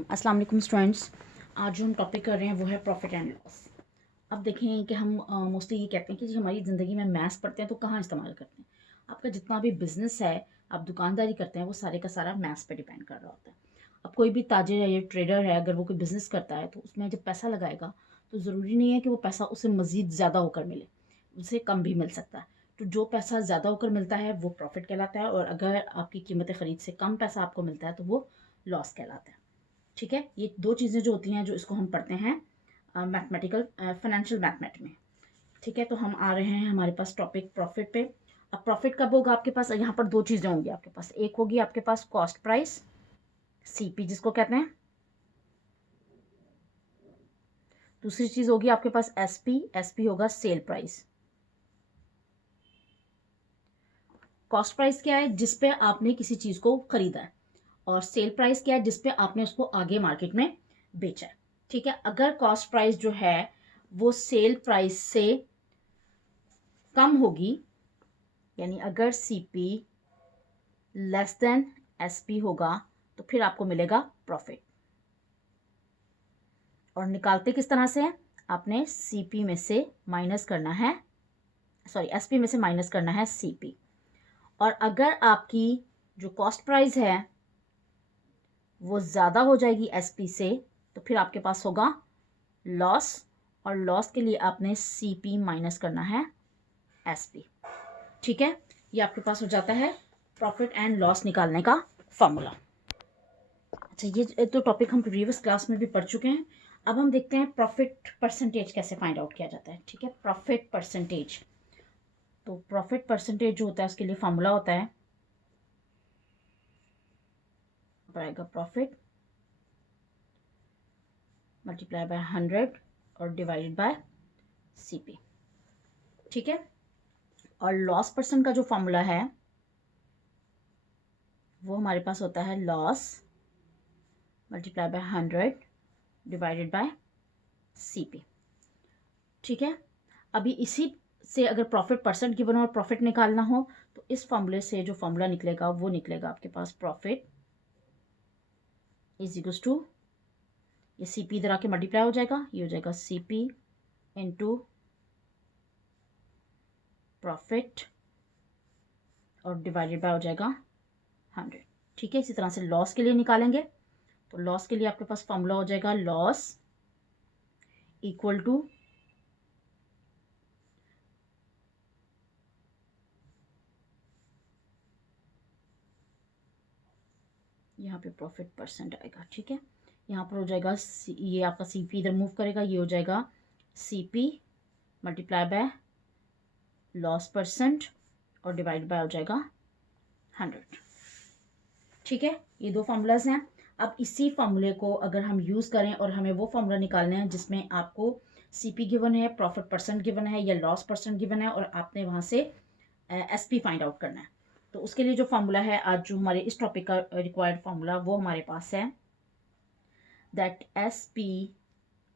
अस्सलाम वालेकुम स्टूडेंट्स। आज जो हम टॉपिक कर रहे हैं वो है प्रॉफिट एंड लॉस। अब देखें कि हम मोस्टली ये कहते हैं कि जी हमारी ज़िंदगी में मैथ्स पढ़ते हैं तो कहाँ इस्तेमाल करते हैं। आपका जितना भी बिजनेस है, आप दुकानदारी करते हैं, वो सारे का सारा मैथ्स पे डिपेंड कर रहा होता है। अब कोई भी ताजिर है या ट्रेडर है, अगर वो कोई बिज़नेस करता है तो उसमें जब पैसा लगाएगा तो ज़रूरी नहीं है कि वो पैसा उसे मज़ीद ज़्यादा होकर मिले, उसे कम भी मिल सकता है। तो जो पैसा ज़्यादा होकर मिलता है वो प्रॉफिट कहलाता है, और अगर आपकी कीमत ख़रीद से कम पैसा आपको मिलता है तो वो लॉस कहलाता है। ठीक है, ये दो चीज़ें जो होती हैं जो इसको हम पढ़ते हैं मैथमेटिकल फाइनेंशियल मैथमेट में। ठीक है, तो हम आ रहे हैं हमारे पास टॉपिक प्रॉफिट पे। अब प्रॉफिट कब होगा आपके पास? यहाँ पर दो चीज़ें होंगी आपके पास। एक होगी आपके पास कॉस्ट प्राइस, सीपी जिसको कहते हैं। दूसरी चीज़ होगी आपके पास एसपी, एसपी होगा सेल प्राइस। कॉस्ट प्राइस क्या है? जिस पे आपने किसी चीज़ को खरीदा है, और सेल प्राइस क्या है? जिस पे आपने उसको आगे मार्केट में बेचा है। ठीक है, अगर कॉस्ट प्राइस जो है वो सेल प्राइस से कम होगी, यानी अगर सीपी लेस देन एसपी होगा, तो फिर आपको मिलेगा प्रॉफिट। और निकालते किस तरह से? आपने सीपी में से माइनस करना है, सॉरी एसपी में से माइनस करना है सीपी। और अगर आपकी जो कॉस्ट प्राइस है वो ज़्यादा हो जाएगी एसपी से, तो फिर आपके पास होगा लॉस, और लॉस के लिए आपने सीपी माइनस करना है एसपी। ठीक है, ये आपके पास हो जाता है प्रॉफिट एंड लॉस निकालने का फॉर्मूला। अच्छा, ये तो टॉपिक हम प्रीवियस क्लास में भी पढ़ चुके हैं। अब हम देखते हैं प्रॉफिट परसेंटेज कैसे फाइंड आउट किया जाता है। ठीक है, प्रॉफिट परसेंटेज। तो प्रॉफिट परसेंटेज जो होता है उसके लिए फॉर्मूला होता है, आएगा प्रॉफिट मल्टीप्लाई बाय 100 और डिवाइडेड बाय सीपी। ठीक है, और लॉस परसेंट का जो फॉर्मूला है वो हमारे पास होता है loss multiply by 100 divided bye CP. ठीक है, अभी इसी से अगर प्रॉफिट परसेंट गिवन हो और प्रॉफिट निकालना हो, तो इस फॉर्मूले से जो फॉर्मूला निकलेगा वो निकलेगा आपके पास प्रॉफिट इज इक्वल्स टू, ये सीपी इधर आके मल्टीप्लाई हो जाएगा, ये हो जाएगा सीपी इनटू प्रॉफिट और डिवाइडेड बाय हो जाएगा 100। ठीक है, इसी तरह से लॉस के लिए निकालेंगे, तो लॉस के लिए आपके पास फॉर्मूला हो जाएगा लॉस इक्वल टू यहाँ पे प्रॉफिट परसेंट आएगा। ठीक है, यहाँ पर हो जाएगा ये आपका सीपी इधर मूव करेगा, ये हो जाएगा CP multiply by loss percent और डिवाइड बाय हो जाएगा 100। ठीक है, ये दो फॉर्मूलाज हैं। अब इसी फॉर्मूले को अगर हम यूज़ करें और हमें वो फॉर्मूला निकालना है जिसमें आपको सीपी गिवन है, प्रॉफिट परसेंट गिवन है या लॉस परसेंट गिवन है, और आपने वहाँ से एसपी फाइंड आउट करना है, तो उसके लिए जो फॉर्मूला है आज जो हमारे इस टॉपिक का रिक्वायर्ड फॉर्मूला वो हमारे पास है, that SP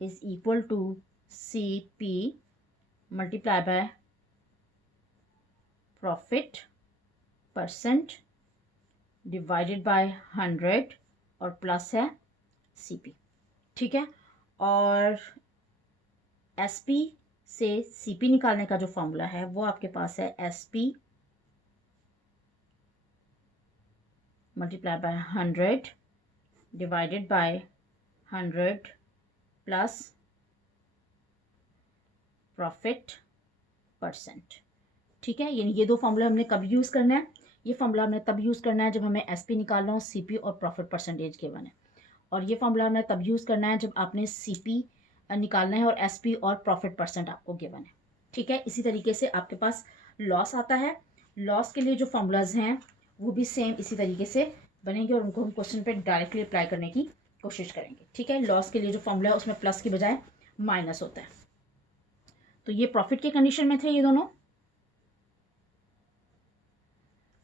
is equal to CP multiply by profit percent divided by 100 और प्लस है सीपी। ठीक है, और एसपी से सीपी निकालने का जो फॉर्मूला है वो आपके पास है SP multiply by 100 divided by 100 plus profit percent. ठीक है, यानी ये दो फॉर्मूला हमने कब यूज़ करना है? ये फॉर्मूला हमने तब यूज़ करना है जब हमें एसपी निकालना हो, सीपी और प्रॉफिट परसेंटेज गिवन है। और ये फॉर्मूला हमने तब यूज़ करना है जब आपने सीपी निकालना है और एसपी और प्रॉफिट परसेंट आपको गिवन है। ठीक है, इसी तरीके से आपके पास लॉस आता है। लॉस के लिए जो फॉर्मूलाज हैं वो भी सेम इसी तरीके से बनेंगे और उनको हम क्वेश्चन पे डायरेक्टली अप्लाई करने की कोशिश करेंगे। ठीक है, लॉस के लिए जो फॉर्मूला है उसमें प्लस की बजाय माइनस होता है। तो ये प्रॉफिट के कंडीशन में थे ये दोनों,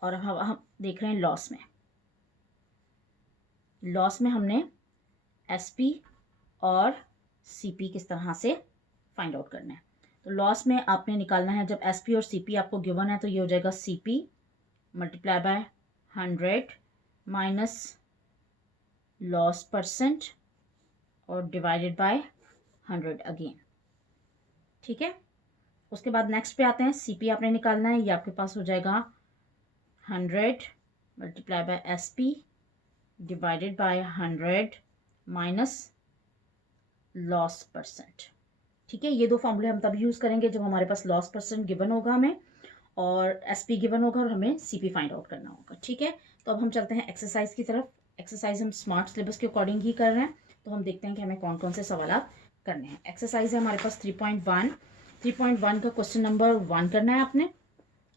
और हम देख रहे हैं लॉस में। लॉस में हमने एसपी और सीपी किस तरह से फाइंड आउट करना है। तो लॉस में आपने निकालना है जब एसपी और सीपी आपको गिवन है, तो ये हो जाएगा CP multiply by 100 minus loss percent और डिवाइडेड बाय 100 अगेन। ठीक है, उसके बाद नेक्स्ट पे आते हैं, सीपी आपने निकालना है। ये आपके पास हो जाएगा 100 multiply bye SP divided by 100 minus loss percent. ठीक है, ये दो फॉर्मूले हम तब यूज़ करेंगे जब हमारे पास लॉस परसेंट गिवन होगा हमें और एसपी गिवन होगा और हमें सीपी फाइंड आउट करना होगा। ठीक है, तो अब हम चलते हैं एक्सरसाइज की तरफ। एक्सरसाइज हम स्मार्ट सिलेबस के अकॉर्डिंग ही कर रहे हैं, तो हम देखते हैं कि हमें कौन कौन से सवाल करने हैं। एक्सरसाइज है हमारे पास 3.1 का क्वेश्चन नंबर 1 करना है आपने।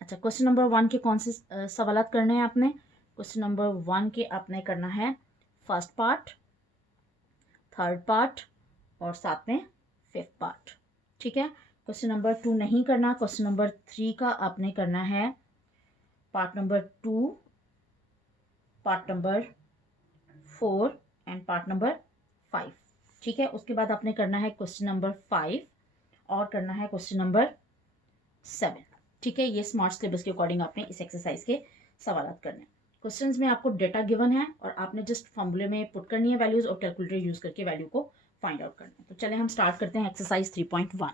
अच्छा, क्वेश्चन नंबर 1 के कौन से सवाल करने हैं आपने? क्वेश्चन नंबर 1 के आपने करना है फर्स्ट पार्ट, थर्ड पार्ट और साथ में फिफ्थ पार्ट। ठीक है, क्वेश्चन नंबर 2 नहीं करना। क्वेश्चन नंबर 3 का आपने करना है part number 2, part number 4 and part number 5। ठीक है, उसके बाद आपने करना है क्वेश्चन नंबर 5 और करना है क्वेश्चन नंबर 7। ठीक है, ये स्मार्ट सिलेबस के अकॉर्डिंग आपने इस एक्सरसाइज के सवाल करने हैं। क्वेश्चंस में आपको डेटा गिवन है और आपने जस्ट फॉर्मूले में पुट करनी है वैल्यूज और कैलकुलेटर यूज करके वैल्यू को फाइंड आउट करना है। तो चले हम स्टार्ट करते हैं एक्सरसाइज 3.1।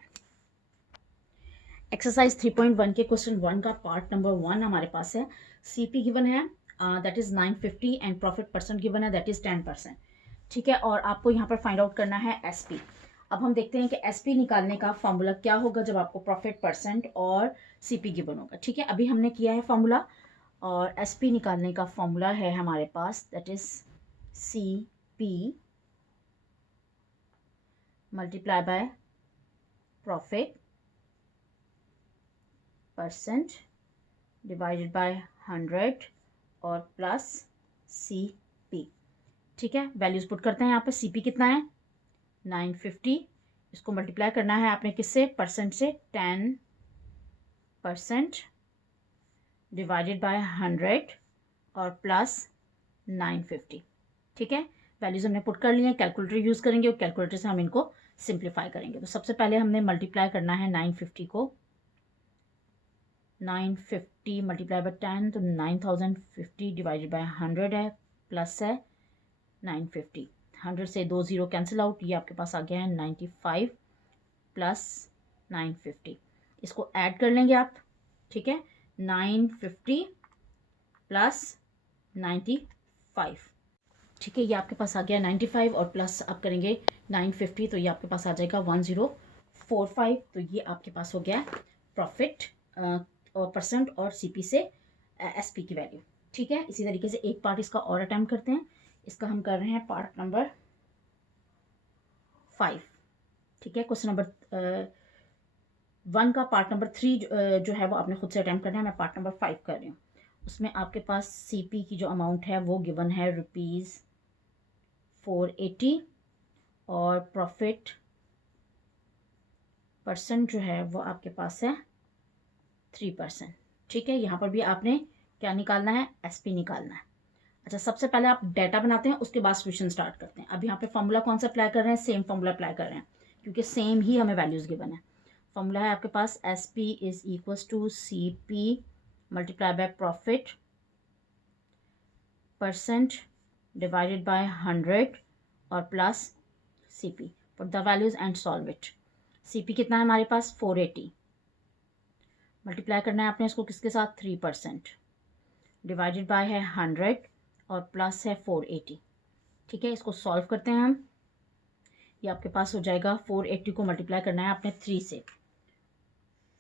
एक्सरसाइज 3.1 के क्वेश्चन 1 का पार्ट नंबर 1 हमारे पास है। सीपी गिवन है that is 950 and profit percent given है दैट इज 10%। ठीक है, और आपको यहाँ पर फाइंड आउट करना है एसपी। अब हम देखते हैं कि एसपी निकालने का फॉर्मूला क्या होगा जब आपको प्रॉफिट परसेंट और सीपी गिवन होगा। ठीक है, अभी हमने किया है फॉर्मूला और एसपी निकालने का फॉर्मूला है हमारे पास that is CP multiply by profit percent divided by 100 और प्लस सीपी। ठीक है, वैल्यूज पुट करते हैं यहाँ पे। सीपी कितना है 950, इसको मल्टीप्लाई करना है आपने किससे? परसेंट से। 10% डिवाइडेड बाय 100 और प्लस 950। ठीक है, वैल्यूज हमने पुट कर ली है। कैलकुलेटर यूज करेंगे और कैलकुलेटर से हम इनको सिंप्लीफाई करेंगे। तो सबसे पहले हमने मल्टीप्लाई करना है 950 को। 950 मल्टीप्लाई बाय 10 तो 9050 डिवाइडेड बाय 100 है, प्लस है 950। 100 से 2 0 कैंसिल आउट, ये आपके पास आ गया है 95 प्लस 950। इसको ऐड कर लेंगे आप। ठीक है, 950 प्लस 95। ठीक है, ये आपके पास आ गया 95 और प्लस आप करेंगे 950 तो ये आपके पास आ जाएगा 1045। तो ये आपके पास हो गया प्रॉफिट और परसेंट और सीपी से एसपी की वैल्यू। ठीक है, इसी तरीके से एक पार्ट इसका और अटेम्प्ट करते हैं। इसका हम कर रहे हैं पार्ट नंबर 5। ठीक है, क्वेश्चन नंबर 1 का पार्ट नंबर 3 जो है वो आपने खुद से अटेम्प्ट करना है। मैं पार्ट नंबर 5 कर रही हूँ। उसमें आपके पास सीपी की जो अमाउंट है वो गिवन है ₹480 और प्रॉफिट परसेंट जो है वो आपके पास है 3%। ठीक है, यहाँ पर भी आपने क्या निकालना है? एसपी निकालना है। अच्छा, सबसे पहले आप डाटा बनाते हैं, उसके बाद सॉल्यूशन स्टार्ट करते हैं। अब यहाँ पे फॉर्मूला कौन सा अप्लाई कर रहे हैं? सेम फॉर्मूला अप्लाई कर रहे हैं क्योंकि सेम ही हमें वैल्यूज गिवन है। फॉर्मूला है आपके पास S P is equals to C P multiply by profit percent divided by 100 और plus C P. Put the values and solve it. C P कितना है हमारे पास? 480 मल्टीप्लाई करना है आपने इसको किसके साथ? 3% डिवाइडेड बाय है 100 और प्लस है 480। ठीक है, इसको सॉल्व करते हैं हम। ये आपके पास हो जाएगा 480 को मल्टीप्लाई करना है आपने 3 से।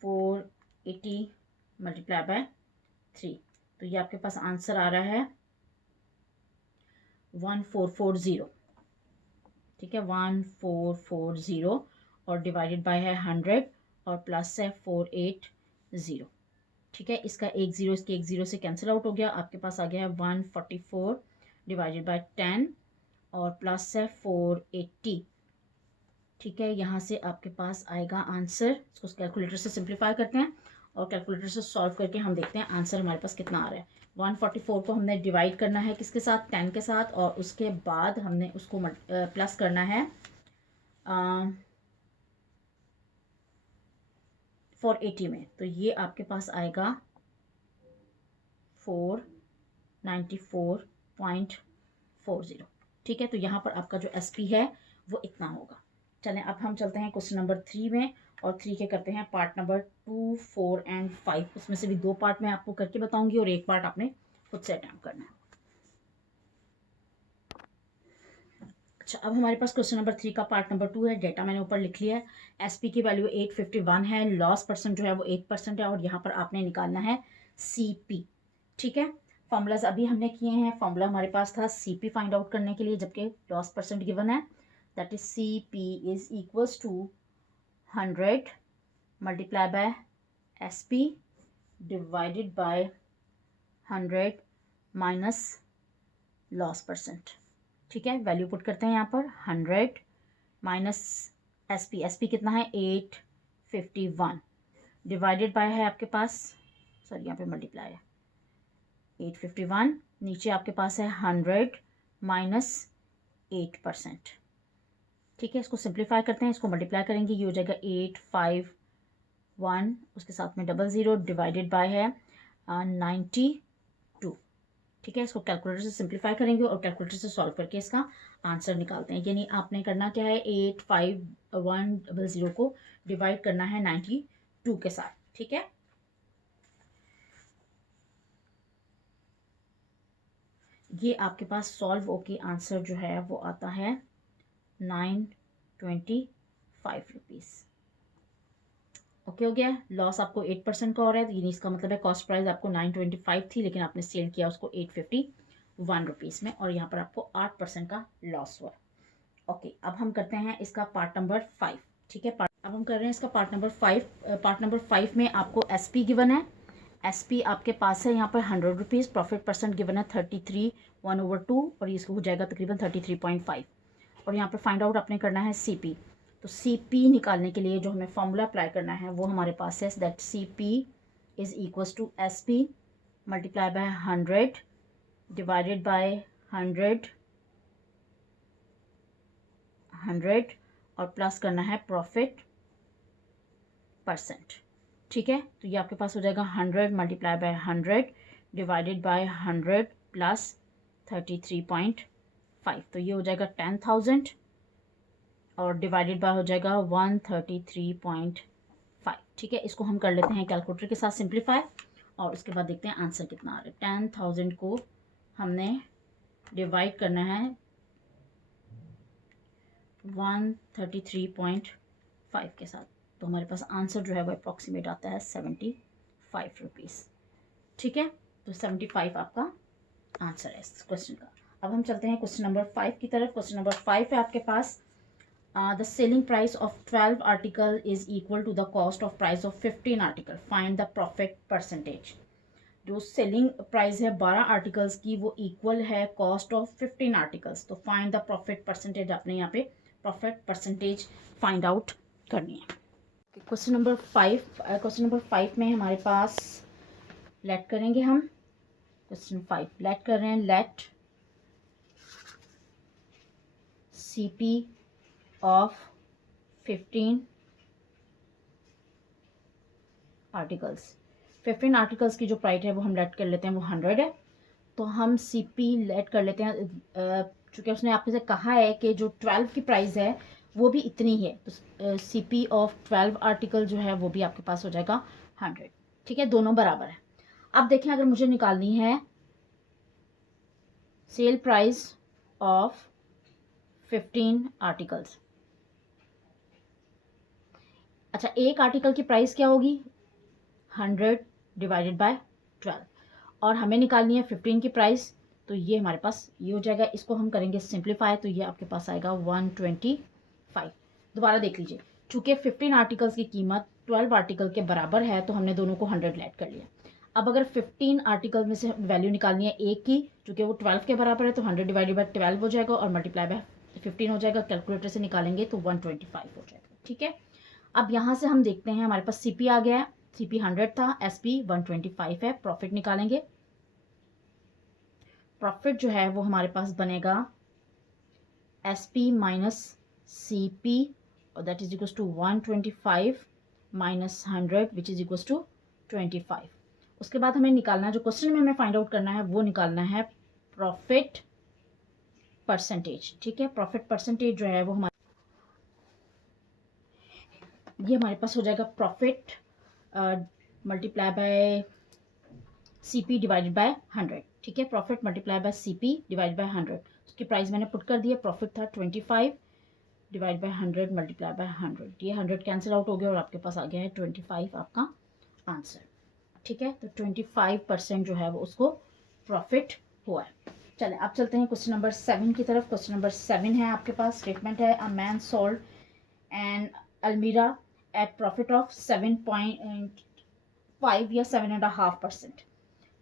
480 मल्टीप्लाई बाय 3 तो ये आपके पास आंसर आ रहा है 1440। ठीक है, 1440 और डिवाइडेड बाय है 100 और प्लस है 480। ठीक है, इसका एक जीरो इसके एक जीरो से कैंसिल आउट हो गया। आपके पास आ गया है 144 डिवाइडेड बाय 10 और प्लस है 480। ठीक है, यहाँ से आपके पास आएगा आंसर। इसको कैलकुलेटर से सिंप्लीफाई करते हैं और कैलकुलेटर से सॉल्व करके हम देखते हैं आंसर हमारे पास कितना आ रहा है। 144 को हमने डिवाइड करना है किसके साथ? 10 के साथ और उसके बाद हमने उसको प्लस करना है 480 में। तो ये आपके पास आएगा 494.40। ठीक है, तो यहाँ पर आपका जो SP है वो इतना होगा। चलें अब हम चलते हैं क्वेश्चन नंबर 3 में, और 3 के करते हैं पार्ट नंबर 2, 4 एंड 5। उसमें से भी 2 पार्ट मैं आपको करके बताऊंगी और 1 पार्ट आपने खुद से अटेम्प्ट करना है। अच्छा, अब हमारे पास क्वेश्चन नंबर 3 का पार्ट नंबर 2 है। डेटा मैंने ऊपर लिख लिया है। SP की वैल्यू 851 है, लॉस परसेंट जो है वो 8% है, और यहाँ पर आपने निकालना है CP। ठीक है, फॉर्मूलाज अभी हमने किए हैं। फॉर्मूला हमारे पास था CP फाइंड आउट करने के लिए, जबकि लॉस परसेंट गिवन है, that is CP is equals to 100 multiply by SP divided by 100 minus loss percent. ठीक है, वैल्यू पुट करते हैं यहाँ पर 100 माइनस SP कितना है 851 डिवाइडेड बाय है आपके पास, सॉरी यहाँ पे मल्टीप्लाई है 851, नीचे आपके पास है 100 माइनस 8%। ठीक है, इसको सिंप्लीफाई करते हैं, इसको मल्टीप्लाई करेंगे, ये हो जाएगा 851, उसके साथ में 00 डिवाइडेड बाय है 92। ठीक है, इसको कैलकुलेटर से सिंप्लीफाई करेंगे और कैलकुलेटर से सॉल्व करके इसका आंसर निकालते हैं। यानी आपने करना क्या है, 85100 को डिवाइड करना है 92 के साथ। ठीक है, ये आपके पास सॉल्व होके आंसर जो है वो आता है 925 रुपीज़। ओके हो गया। लॉस आपको 8% का हो रहा है, यानी इसका मतलब है कॉस्ट प्राइस आपको 925 थी, लेकिन आपने सेल किया उसको 851 रुपीज़ में, और यहाँ पर आपको 8% का लॉस हुआ। ओके, अब हम करते हैं इसका पार्ट नंबर 5। ठीक है, अब हम कर रहे हैं इसका पार्ट नंबर 5। पार्ट नंबर 5 में आपको SP गिवन है। SP आपके पास है यहाँ पर 100 रुपीज़, प्रॉफिट परसेंट गिवन है 33/1/2, और इसको हो जाएगा तकरीबन 33.5। और यहाँ पर फाइंड आउट आपने करना है CP। तो CP निकालने के लिए जो हमें फॉर्मूला अप्लाई करना है वो हमारे पास है, that CP is equals to SP multiply by 100 divided by 100 और प्लस करना है प्रॉफिट परसेंट। ठीक है, तो ये आपके पास हो जाएगा 100 multiply by 100 divided by 100 plus 33.5, तो ये हो जाएगा 10,000 और डिवाइडेड बाय हो जाएगा 133.5। ठीक है, इसको हम कर लेते हैं कैलकुलेटर के साथ सिंप्लीफाई, और उसके बाद देखते हैं आंसर कितना आ रहा है। 10,000 को हमने डिवाइड करना है 133.5 के साथ, तो हमारे पास आंसर जो है वो अप्रॉक्सीमेट आता है 75 रुपीज़। ठीक है, तो 75 आपका आंसर है इस क्वेश्चन का। अब हम चलते हैं क्वेश्चन नंबर 5 की तरफ। क्वेश्चन नंबर 5 है आपके पास, the selling price of 12 article is equal to the cost of price of 15 article, find the profit percentage. जो सेलिंग प्राइस है 12 आर्टिकल्स की वो इक्वल है कॉस्ट ऑफ 15 आर्टिकल्स, तो फाइंड द प्रॉफिट परसेंटेज। आपने यहाँ पे प्रॉफिट परसेंटेज फाइंड आउट करनी है। क्वेश्चन नंबर 5 में हमारे पास लेट करेंगे हम। क्वेश्चन 5 लेट कर रहे हैं, let CP of 15 articles. 15 articles की जो प्राइस है वो हम लेट कर लेते हैं, वो 100 है, तो हम CP लेट कर लेते हैं। चूँकि उसने आपसे से कहा है कि जो 12 की प्राइस है वो भी इतनी है, तो CP ऑफ 12 आर्टिकल जो है वो भी आपके पास हो जाएगा 100। ठीक है, दोनों बराबर है। अब देखें, अगर मुझे निकालनी है सेल प्राइस ऑफ 15 आर्टिकल्स। अच्छा, एक आर्टिकल की प्राइस क्या होगी, 100 डिवाइडेड बाय 12, और हमें निकालनी है 15 की प्राइस, तो ये हमारे पास ये हो जाएगा। इसको हम करेंगे सिंप्लीफाई, तो ये आपके पास आएगा 125। दोबारा देख लीजिए, चूँकि 15 आर्टिकल्स की कीमत 12 आर्टिकल के बराबर है, तो हमने दोनों को 100 लेट कर लिया। अब अगर 15 आर्टिकल में से वैल्यू निकालनी है एक की, चूँकि वो 12 के बराबर है, तो 100 डिवाइडेड बाय 12 हो जाएगा और मल्टीप्लाई बाय 15 हो जाएगा। कैलकुलेटर से निकालेंगे तो 125 हो जाएगा। ठीक है, अब यहाँ से हम देखते हैं, हमारे पास CP आ गया है। CP 100 था, SP 125 है। प्रॉफिट निकालेंगे। प्रॉफिट जो है वो हमारे पास बनेगा SP माइनस CP, और that is equals to 125 minus 100 which is equals to 25। उसके बाद हमें निकालना है, जो क्वेश्चन में हमें फाइंड आउट करना है वो निकालना है प्रॉफिट परसेंटेज। ठीक है, प्रॉफिट परसेंटेज जो है वो ये हमारे पास हो जाएगा profit multiply by CP divided by 100। ठीक है, profit multiply by CP divide by 100। उसकी प्राइस मैंने पुट कर दिया, प्रॉफिट था 25 डिवाइड बाय 100 मल्टीप्लाई बाय 100। ये 100 कैंसिल आउट हो गया और आपके पास आ गया है 25 आपका आंसर। ठीक है, तो 25% जो है वो उसको प्रॉफिट हुआ है। चले अब चलते हैं क्वेश्चन नंबर 7 की तरफ। क्वेश्चन नंबर 7 है आपके पास, स्टेटमेंट है, अ मैन सोल्ड एन अलमीरा एट प्रॉफिट ऑफ 7.5 या 7.5%।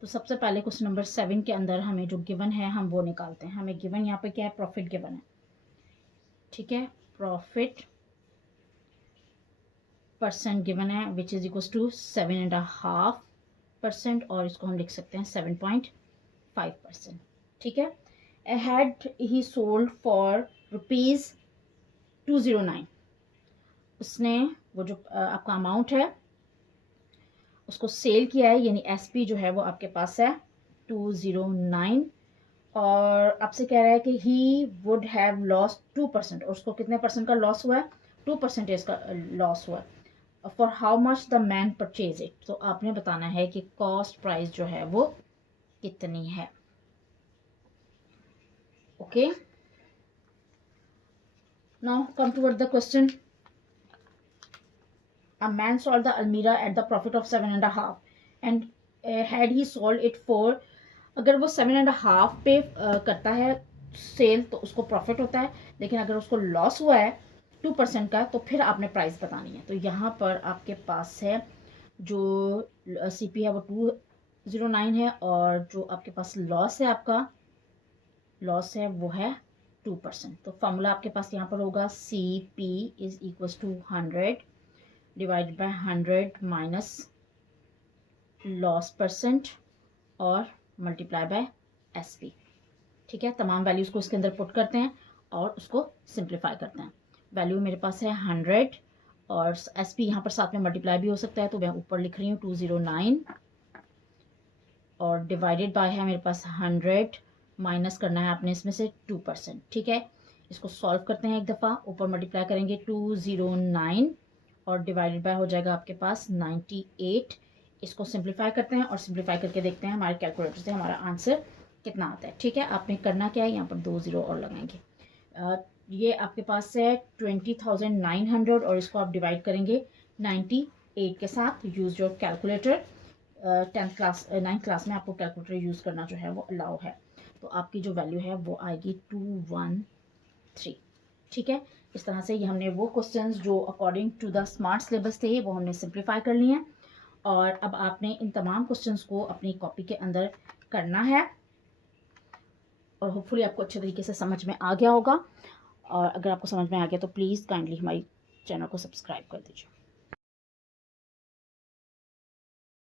तो सबसे पहले क्वेश्चन नंबर 7 के अंदर हमें जो गिवन है हम वो निकालते हैं। हमें गिवन यहाँ पे क्या है, प्रॉफिट गिवन है। ठीक है, प्रॉफिट परसेंट गिवन है विच इज इक्वल टू 7.5% और इसको हम लिख सकते हैं 7.5%। ठीक है, हैड ही सोल्ड फॉर ₹209। उसने वो जो आपका अमाउंट है उसको सेल किया है, यानी SP जो है वो आपके पास है 209 और आपसे कह रहा है कि ही वुड हैव लॉस 2% और उसको कितने परसेंट का लॉस हुआ है, 2% का लॉस हुआ है। For how much the man purchase it, तो आपने बताना है कि कॉस्ट प्राइस जो है वो कितनी है। Okay, now come toward the question. A man sold the Almira at the profit of 7.5 and had he sold it for, अगर वो 7.5 पे करता है सेल तो उसको प्रॉफिट होता है, लेकिन अगर उसको लॉस हुआ है 2% का तो फिर आपने प्राइस बतानी है। तो यहाँ पर आपके पास है जो CP है वो 209 है और जो आपके पास लॉस है, आपका लॉस है वो है 2%। तो फॉर्मूला आपके पास यहाँ पर होगा CP is equal to 100 divide by 100 minus loss percent और मल्टीप्लाई बाय SP। ठीक है, तमाम वैल्यूज़ को इसके अंदर पुट करते हैं और उसको सिंप्लीफाई करते हैं। वैल्यू मेरे पास है 100 और SP यहाँ पर साथ में मल्टीप्लाई भी हो सकता है, तो मैं ऊपर लिख रही हूँ 209 और डिवाइडेड बाय है मेरे पास 100 माइनस करना है आपने इसमें से 2%। ठीक है, इसको सॉल्व करते हैं एक दफ़ा, ऊपर मल्टीप्लाई करेंगे 209 और डिवाइडेड बाय हो जाएगा आपके पास 98। इसको सिंप्लीफाई करते हैं और सिंप्लीफाई करके देखते हैं हमारे कैलकुलेटर से हमारा आंसर कितना आता है। ठीक है, आपने करना क्या है, यहाँ पर 2 0 और लगाएंगे। ये आपके पास है 20,900 और इसको आप डिवाइड करेंगे 98 के साथ। Use your calculator. 9th class में आपको कैलकुलेटर यूज़ करना जो है वो अलाउ है। तो आपकी जो वैल्यू है वो आएगी 213। ठीक है, इस तरह से ये हमने वो क्वेश्चंस जो according to the smart syllabus थे वो हमने सिंप्लीफाई कर लिए हैं और अब आपने इन तमाम क्वेश्चंस को अपनी कॉपी के अंदर करना है और होपफुली आपको अच्छे तरीके से समझ में आ गया होगा। और अगर आपको समझ में आ गया तो प्लीज़ काइंडली हमारी चैनल को सब्सक्राइब कर दीजिए।